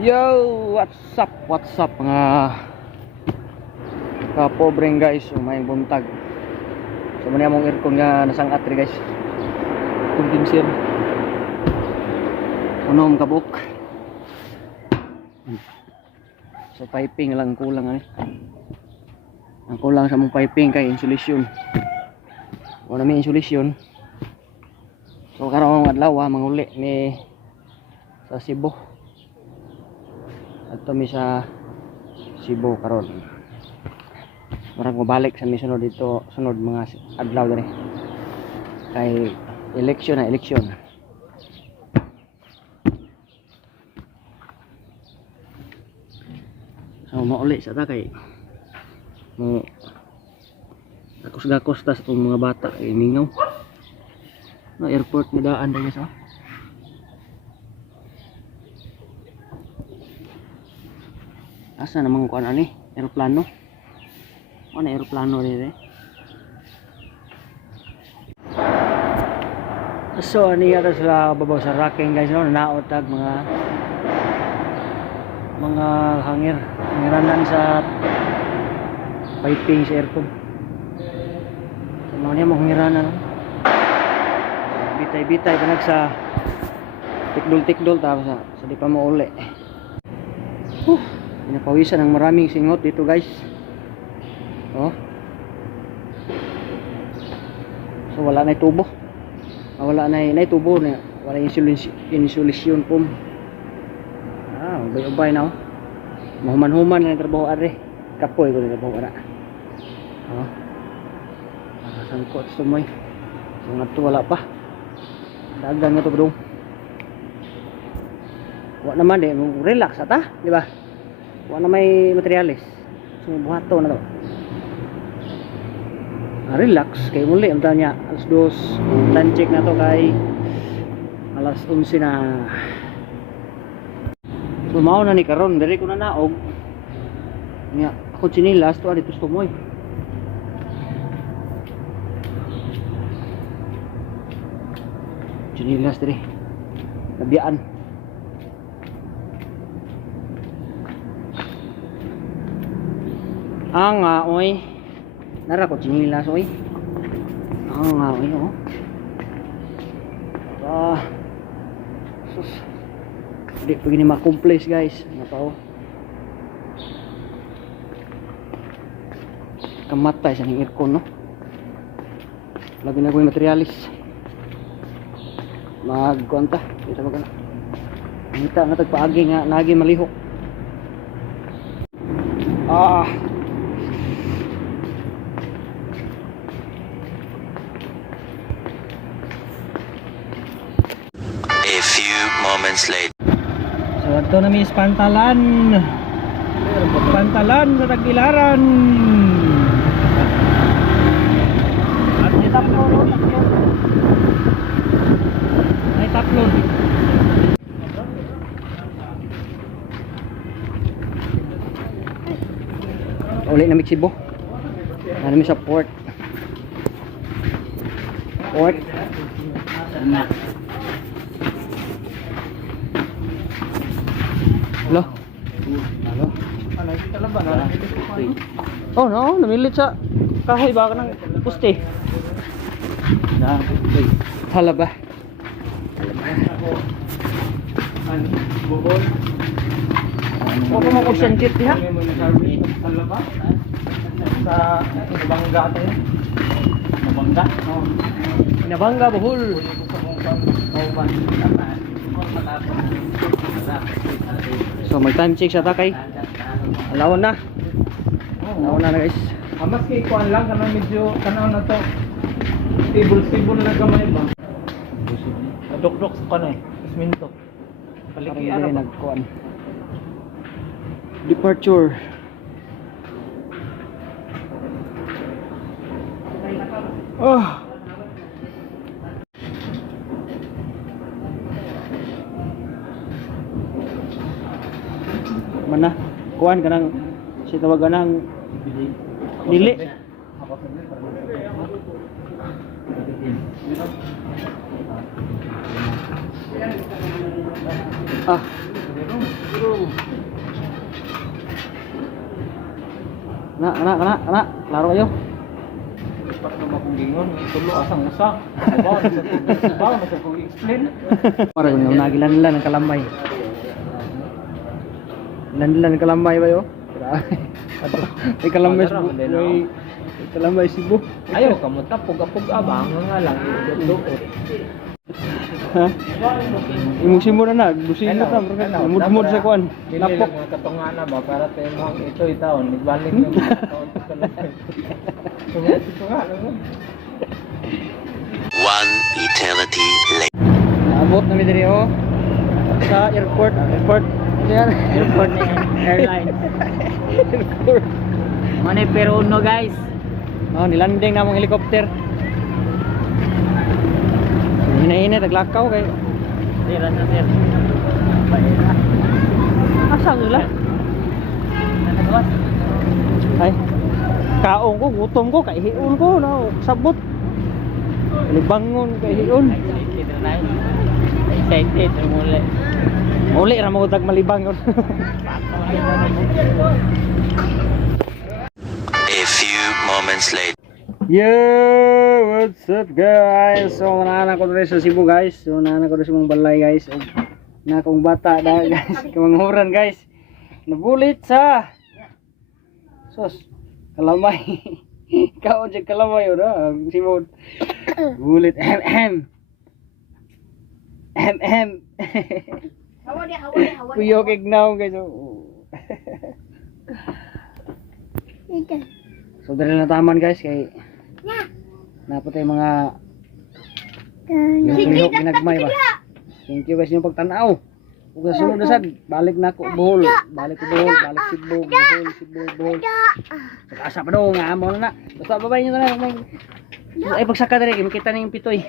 Yo, what's up mga kapobreng guys, umayang buntag. So muna among aircon nga nasangat rin guys. Kunting sir. Unom kabuk. So piping lang kulang ani. Ang kulang sa mong piping kay insulation. Wala may insulation. So karon adlaw manguli ni sa Cebu. Ato mi sa Cebu karon. Murag mabalik sa misunod dito, sunod mga adlaw diri. Kay election. So mauli sa ta kay mo gakos ta sa itong mga bata kay mingaw. No airport na daan dahil sa asa namang kuan ani eroplano. Ano eroplano dire? So ani yata sa babaw sa racking guys no, naot tag mga hangiranan sa piping sa aircon. Ano niya mo hangiranan no? Bitay panag sa tikdol tapos sa di pa mo uli. Pinapawisan ng maraming singot dito guys. Oh. So wala na tubo. Wala na tubo na. Wala insulation po. Ubay na oh. Mahuman-human na trabaho are. Kapoy ko na trabaho ara. Oh. Sangkot sumoy. So ngadto wala pa. Dagang na to bro. Wa naman de relax ata, di ba? Wala may materialis. So buhato na to. Relax kay muli ang tanya alas 2 time check na to kay alas 11 na. So mao na ni karon diri ko na naog. Nya ako chinilas to dito sa tumoy. Chinilas diri. Nabiyaan. Oy. Nara ko chinilas oy. Oy oh. Sus. Di pagini ma-complace guys. Ano pa oh. Kamatay sa ning aircon no. Labi na ko yung materialis. Magkuanta. Dito magana. Ngita nga tagpaagi nga nagi malihok. A few moments later. So ito na may pantalan sa Tagbilaran. At may taplon. May taplon. Uli na Cebu. Ano mi sa port. Halo. Oh no, namilit sa kahoy ba ng puste. Hala ba? Bubol. Ako mo ko sentit diha. Hala ba? Sa Nabangga ito. Nabangga? Oo. Nabangga buhol. So mag time check sa takay. Alawon na guys. Amas kay kuan lang kana medyo tanaw na to. Stable na gamay ba. Dok sa kanay. Isminto. Paliki Parang nagkuan. Departure. Mana kuan kanang si tawagan ng dili. Kena. Laro kayo. Dapat naman akong gingon. Tulo asang usa. Bawa na sa kong explain. Para kung nagilan nila ng kalambay. Landilan ng kalambay ba yo? May kalambay Cebu. May kalambay Cebu. Ayaw ka mo tapog ba? Ang nga lang. Iduot. Ha? Imong Cebu na busin na tam. Mud sa kuan. Lapok. Lapok. Mga katungan na ba? Para tayo mo ito itaon. Nagbalik yung mga taon sa kalapay. Ito nga lang. One eternity later. Abot na mi diri oh. Sa airport. Airport. Yan. Airport na airline. Airport. Mani pero uno guys. Oh, nilanding na mong helicopter. Hina-hina taglakaw kay. Sira na sir. Asa nila? Nanagawas. Ay. Kaong ko, gutom ko, kay hiun ko na sabot. Libangon kay hiun. Excited na. Excited muli. Uli ra mo dag malibangon. A few moments later. Yo, what's up guys? So nana ko diri sa Cebu guys. So nana ko diri sa mong balay guys. O na akong bata da guys. Kamanghuran guys. Nabulit sa sos kalamay. Kaon sa kalamay ora Cebu. Bulit em. Kuyo kignaw guys. So dali na taman guys kay napatay mga yung ginagmay ba. Thank you guys yung pagtanaw. Ug sa sunod na sad balik na ako Bohol, balik Cebu, Bohol. Sa asa pa daw nga amo na. Basta babay niyo na lang. Ay pagsaka diri makita na yung pitoy.